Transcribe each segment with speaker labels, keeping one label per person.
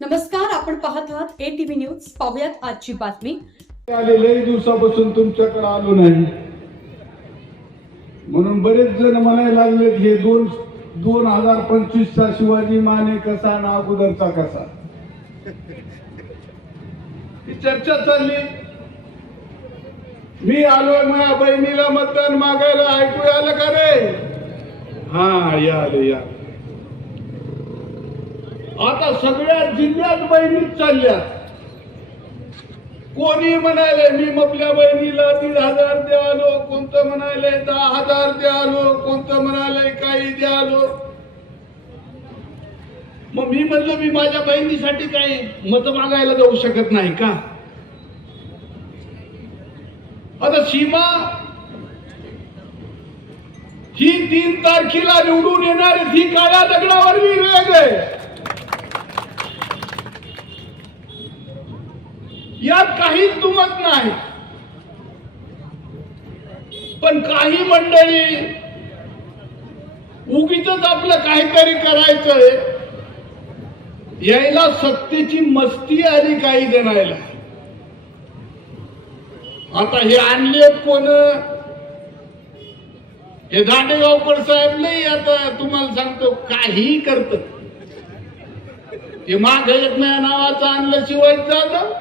Speaker 1: नमस्कार आपण पाहत आहात ए टीव्ही न्यूज पाहुयात आजची बातमी.
Speaker 2: आले दिवसापासून तुमच्याकडे आलो नाही. म्हणून बरेच जण म्हणायला लागले हे दोन दोन हजार पंचवीस चा शिवाजी माने कसा ना अगोदरचा कसा? ही चर्चा चालली. मी आलोय माझ्या बहिणीला मतदान मागायला. ऐकू आलं का रे? हा या आले या. आता सगळ्या जिल्ह्यात बहिणी चालल्या. कोणी म्हणाले मी आपल्या बहिणीला दीड हजार द्यालो कोणतं म्हणाले दहा हजार द्यालो कोणतं म्हणाले काही द्यालो. मग मी म्हणलो मी माझ्या बहिणीसाठी काही मत मागायला जाऊ शकत नाही का? आता सीमा ही तीन तारखेला निवडून येणार ही काळ्या दगडावर वेगळे. यात काहीच दुमत नाही. पण काही मंडळी उगीच आपलं काहीतरी करायचंय. यायला सत्तेची मस्ती आली काही जणायला. आता हे आणले कोण? हे दांडेगावकर साहेब नाही आता तुम्हाला सांगतो काही करत हे माग एक नावाचं आणलं शिवाय झालं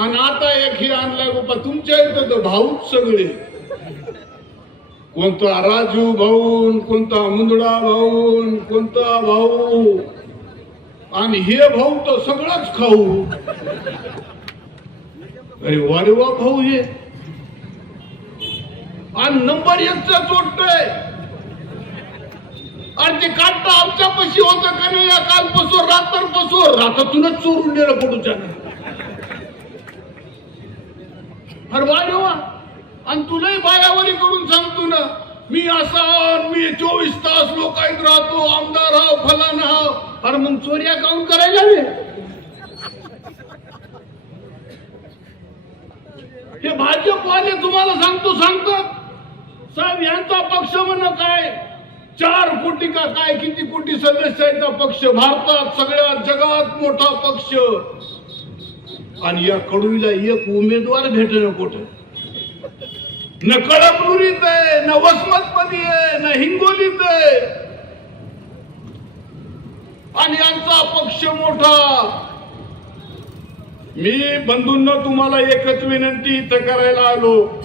Speaker 2: आणि आता एक हे आणलाय बाबा तुमच्या इथं तर भाऊच सगळे. कोणता राजू भाऊन कोणता मुंदडा भाऊन कोणता भाऊ. आणि हे भाऊ तर सगळंच खाऊ. अरे वा रे वा भाऊ हे. आणि नंबर एकचा चोटतोय आणि ते काढता आमच्या पशी होतं का नाही? या कालपासून रात्रपासून रातातूनच चोरून नेलं पडूच्या अरे वा वा आणि तुलाही बायावरी करून सांगतो ना मी असा मी चोवीस तास लोकांत राहतो आमदार हाव फलान हाव. अरे मग चोऱ्या काऊन करायला हे भाजपवाले तुम्हाला सांगतो सांगतात साहेब यांचा पक्ष म्हण काय? चार कोटी का काय किती कोटी सदस्यांचा पक्ष? भारतात सगळ्या जगात मोठा पक्ष. आणि या कडूला एक उमेदवार भेटणं कुठं? न कळमनुरीत आहे न वसमत मध्ये आहे न हिंगोलीत आहे. आणि यांचा पक्ष मोठा. मी बंधूंना तुम्हाला एकच विनंती इथं करायला आलो.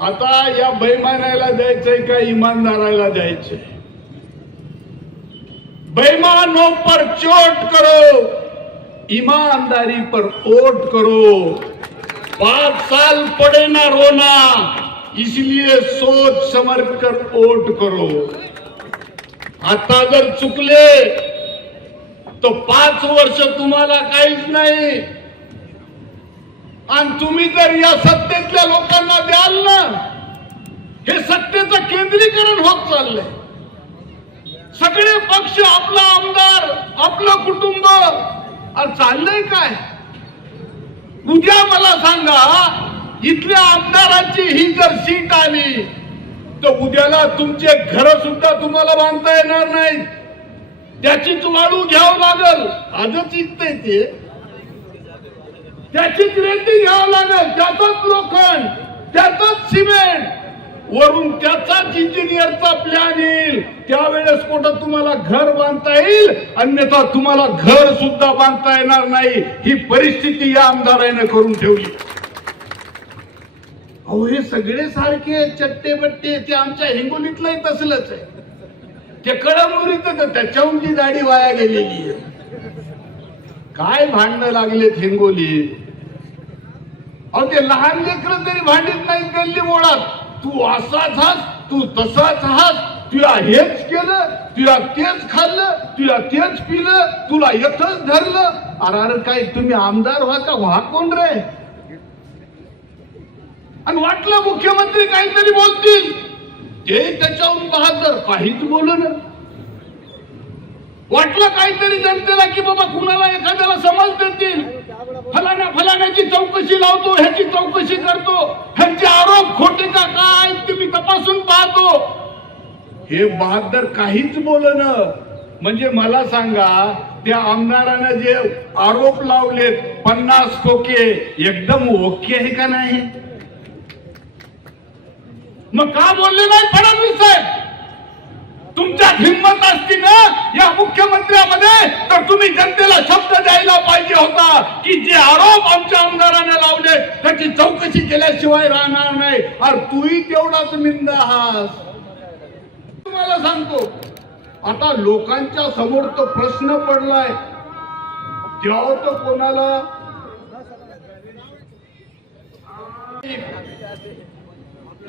Speaker 2: आता या बैमानाला द्यायचंय का इमानदाराला द्यायचंय? बेईमानों हो, पर चोट करो. ईमानदारी पर वोट करो। पांच साल पड़े ना रोना इसलिए सोच समर कर वोट करो। आता जर चुकले तो पाच वर्ष तुम्हाला काहीच नाही। आणि तुम्ही जर या सत्तेतल्या लोकांना द्याल ना हे सत्तेचं केंद्रीकरण होत चाललंय। सगळे पक्ष आपला आमदार आपलं कुटुंब अरे चाललंय काय? उद्या मला सांगा इथल्या आमदारांची ही जर सीट आली तर उद्याला तुमचे घर सुद्धा तुम्हाला बांधता येणार नाही त्याचीच वाळू घ्यावं लागल. आजच इथं ते त्याचीच रेती घ्यावं लागल. त्याचाच लोखंड त्याचाच सिमेंट. वरून त्याचाच इंजिनियरचा प्लॅन येईल. त्यावेळेस कुठं तुम्हाला घर बांधता येईल? अन्यथा तुम्हाला घर सुद्धा बांधता येणार नाही. ही परिस्थिती या आमदाराने करून ठेवली. अहो हे सगळे सारखे चट्टे बट्टे ते आमच्या हिंगोलीतलंही तसलंच आहे. ते कडमुरीत त्याच्याहून ती दाढी वाया गेलेली आहे. काय भांडणं लागलेत हिंगोली अहो ते लहान लेकर तरी भांडीत नाहीत गल्ली मुळात तू असाच हास तू तसाच हास. तुला हेच केलं तुला तेच खाल्लं तुला तेच पिलं तुला येतच धरलं. अरे अरे काय तुम्ही आमदार व्हा का? व्हा कोण रे? आणि वाटलं मुख्यमंत्री काहीतरी बोलतील. ते त्याच्याहून बहादर काहीच बोलू ना वाटलं काहीतरी जनतेला की बाबा कुणाला एखाद्याला समज देतील. फलाना फलाण्याची चौकशी लावतो ह्याची चौकशी करतो. ह्यांचे आरोप खोटे का काय तुम्ही तपासून पाहतो. हे बहादर काहीच बोलन म्हणजे मला सांगा त्या आमदारानं जे आरोप लावलेत पन्नास खोके एकदम ओके आहे का नाही? मग का बोलले नाही फडणवीस साहेब? तुमच्या हिंमत असती ना या मुख्यमंत्र्यामध्ये तर तुम्ही जनतेला शब्द द्यायला पाहिजे होता की जे आरोप आमच्या आमदाराने लावले त्याची चौकशी केल्याशिवाय राहणार नाही. अरे तूही तेवढाच मिंद आहास तुम्हाला सांगतो आता लोकांच्या समोर तो प्रश्न पडलाय. द्याव तो कोणाला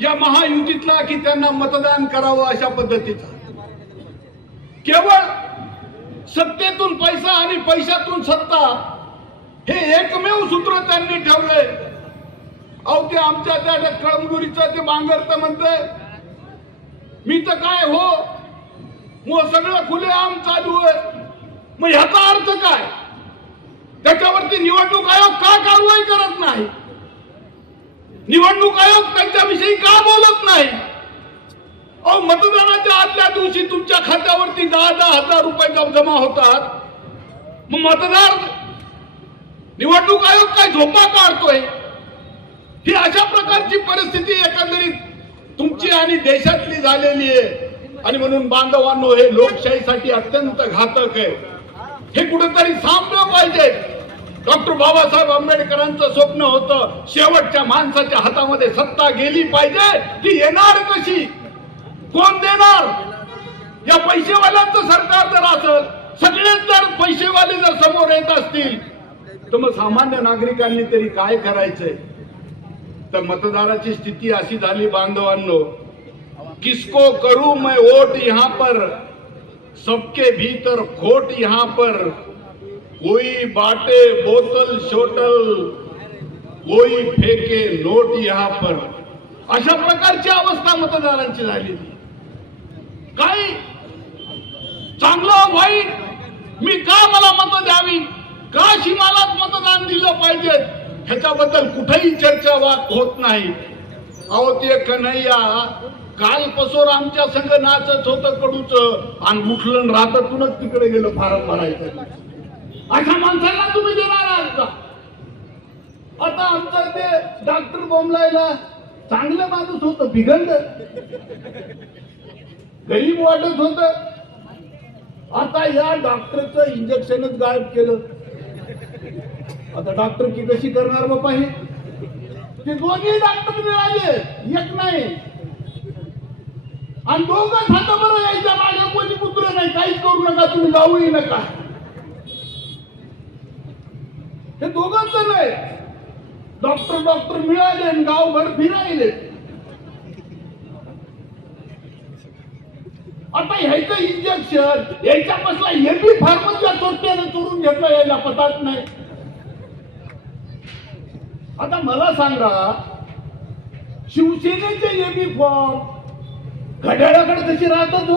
Speaker 2: या महायुतीतला की त्यांना मतदान करावं अशा पद्धतीचा. केवळ सत्तेतून पैसा आणि पैशातून सत्ता हे एकमेव सूत्र त्यांनी ठेवले अहो ते आमच्या त्या कळमगुरीचं ते बांगरत म्हणते मी तर काय हो? मग सगळं खुलेआम चालू आहे. मग ह्याचा अर्थ काय? त्याच्यावरती निवडणूक आयोग का कारवाई करत नाही? निवडणूक आयोग त्यांच्याविषयी का बोलत नाही? अहो मतदानाच्या आदल्या दिवशी तुमच्या खात्यावरती दहा दहा हजार रुपये जमा होतात. मग मतदार निवडणूक आयोग काय झोपा काढतोय? ही अशा प्रकारची परिस्थिती एकंदरीत तुमची आणि देशातली झालेली आहे. आणि म्हणून बांधवांनो हे लोकशाहीसाठी अत्यंत घातक आहे. हे कुठेतरी थांबलं पाहिजे. डॉक्टर बाबासाहेब आंबेडकरांचं स्वप्न होतं शेवटच्या माणसाच्या हातामध्ये सत्ता गेली पाहिजे. ती येणार कशी? कोण देणार? या पैसेवाल्यांचं सरकार जर असेल सगळेच जर पैसेवाले जर समोर येत असतील तर मग सामान्य नागरिकांनी तरी काय करायचंय? तर मतदाराची स्थिती अशी झाली बांधवांनो किसको करू मैं वोट यहाँ पर? सबके भीतर खोट यहाँ पर। कोई बाटे बोतल शोटल कोई फेके नोट यहाँ पर। अशा प्रकारची अवस्था मतदारांची झाली. काय चांगलं वाईट मी का मला मत द्यावी? का शिमालाच मतदान दिलं पाहिजे? ह्याच्याबद्दल कुठेही चर्चा वाद होत नाही. अहो ते कन्हैया काल पसोर आमच्या संघ नाचत होत कडूच. आणि उठलं रातातूनच तिकडे गेलं फारम भरायचं. अशा माणसाला तुम्ही देणार आहात आता आमचं ते डॉक्टर बोंबलायला चांगलं माणूस होत बिघडलं. गरीब वाटत होत. आता या डॉक्टरचं इंजेक्शनच गायब केलं. आता डॉक्टर की कशी करणार बाबा हे? ते दोन्ही डॉक्टर मिळाले एक नाही. आणि दोघं खाता बरं यायच्या मागे कोणी पुत्र नाही. काहीच करू नका तुम्ही जाऊही नका. हे दोघांच नाही डॉक्टर डॉक्टर मिळाले आणि गावभर फिरायले आता ह्याचं इंजेक्शन याच्यापासला हे बी फार्मच्या चोरट्याने चोरून घेतलं यायला पतात नाही. आता मला सांगा शिवसेनेचे एबी फॉर्म घड्याळाकडे तशी राहतात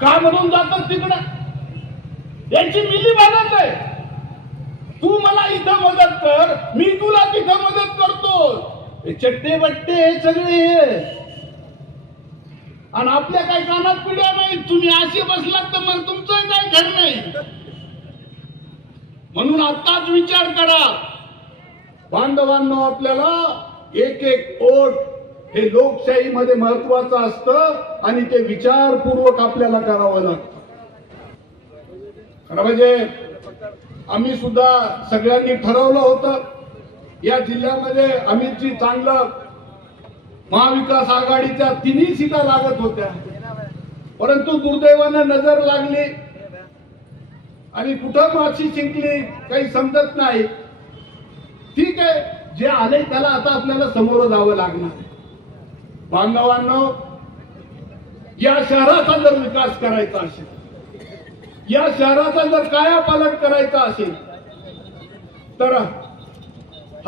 Speaker 2: का म्हणून जातात तिकडं? यांची मिली भागात आहे. तू मला इथं मदत कर मी तुला तिथं मदत करतो. चट्टे बट्टे हे सगळे आणि आपल्या काही कानात पिढ्या नाही तुम्ही असे बसलात तर मग तुमचं काय घर नाही? म्हणून आताच विचार करा. बांधवांनो आपल्याला एक एक ओट हे लोकशाहीमध्ये महत्वाचं असतं आणि ते विचारपूर्वक आपल्याला करावं लागतं. खरं म्हणजे आम्ही सुद्धा सगळ्यांनी ठरवलं होतं. या जिल्ह्यामध्ये अमितजी चांगलं महाविकास आघाडीच्या तिन्ही सीटा लागत होत्या. परंतु दुर्दैवानं नजर लागली. आणि कुठं माशी शिंकली काही समजत नाही. ठीक आहे जे आले त्याला आता आपल्याला समोर जावं लागणार. बांधवांनो या शहराचा जर विकास करायचा असेल या शहराचा जर काया पालट करायचा असेल तर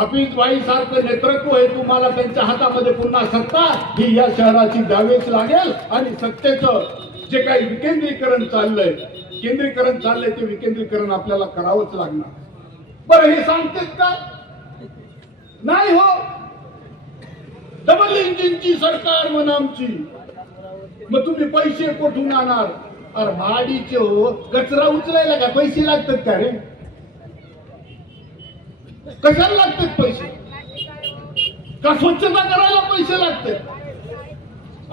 Speaker 2: हफीज भाई सारखं नेतृत्व हे तुम्हाला त्यांच्या हातामध्ये पुन्हा सत्ता ही या शहराची द्यावीच लागेल. आणि सत्तेचं जे काही विकेंद्रीकरण चाललंय केंद्रीकरण चाललंय ते विकेंद्रीकरण आपल्याला करावंच लागणार. बरं हे सांगतेत का? नाही हो. डबल इंजिनची सरकार म्हण आमची. मग तुम्ही पैसे कुठून आणणार अरे माडीचे हो. कचरा उचलायला का पैसे लागतात का रे? कशाला लागतात पैसे? का स्वच्छता करायला पैसे लागतात?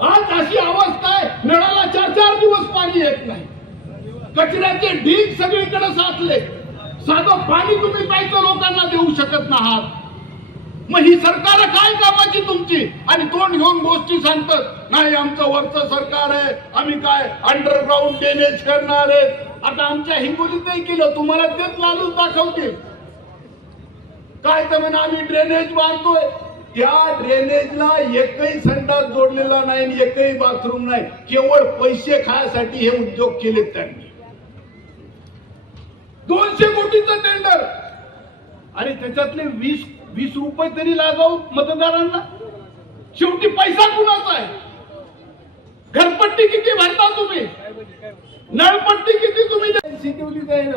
Speaker 2: आज अशी अवस्था आहे नळाला चार चार दिवस पाणी येत नाही. कचऱ्याचे ढीग सगळीकडे साचले. साधं पाणी तुम्ही प्यायचं लोकांना देऊ शकत नाहात. मग ही सरकार काय कामाची तुमची? आणि तोंड घेऊन गोष्टी सांगतात नाही आमचं वरचं सरकार आहे. आम्ही काय अंडरग्राऊंड ड्रेनेज करणार आहे आता आमच्या हिंगोलीतही केलं. तुम्हाला तेच लालूच दाखवतील. काय तर म्हणे आम्ही ड्रेनेज बांधतोय त्या ड्रेनेजला एकही संडास जोडलेला नाही आणि एकही बाथरूम नाही. केवळ पैसे खायसाठी हे उद्योग केलेत त्यांनी. दोनशे कोटीचं टेंडर आणि त्याच्यातले वीस वीस रुपये तरी लागाव मतदारांना. शेवटी पैसा कुणाचा आहे? घरपट्टी किती भरता तुम्ही? नळपट्टी किती तुम्ही? शिकवली जाईल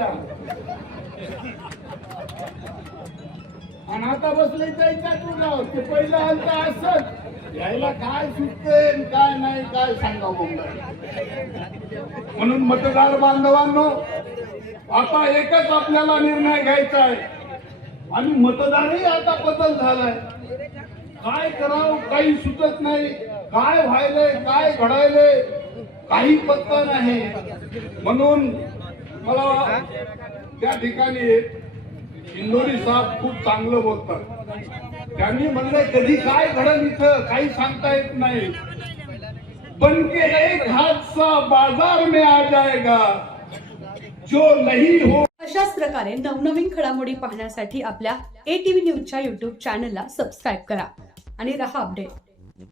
Speaker 2: आणि आता बसले जायच्या तुला ते पहिलं हलता असत यायला काय सुचते काय नाही काय सांगावं म्हणून मतदार बांधवांनो आता एकच आपल्याला निर्णय घ्यायचा आहे. आणि मतदारही आता बदल झालाय. काय करावं काही सुचत नाही. काय व्हायलंय काय घडायलंय काही पत्ता नाही. म्हणून मला त्या ठिकाणी इंदोरी साहेब खूप चांगलं बोलतात. त्यांनी म्हणलंय कधी काय घडल इथं? काही सांगता येत नाही. पण के एक हादसा बाजार में आ जाएगा जो नहीं हो
Speaker 1: अशाच प्रकारे नवनवीन घडामोडी पाहण्यासाठी आपल्या ए टी व्ही न्यूजच्या युट्यूब चॅनलला सबस्क्राईब करा आणि रहा अपडेट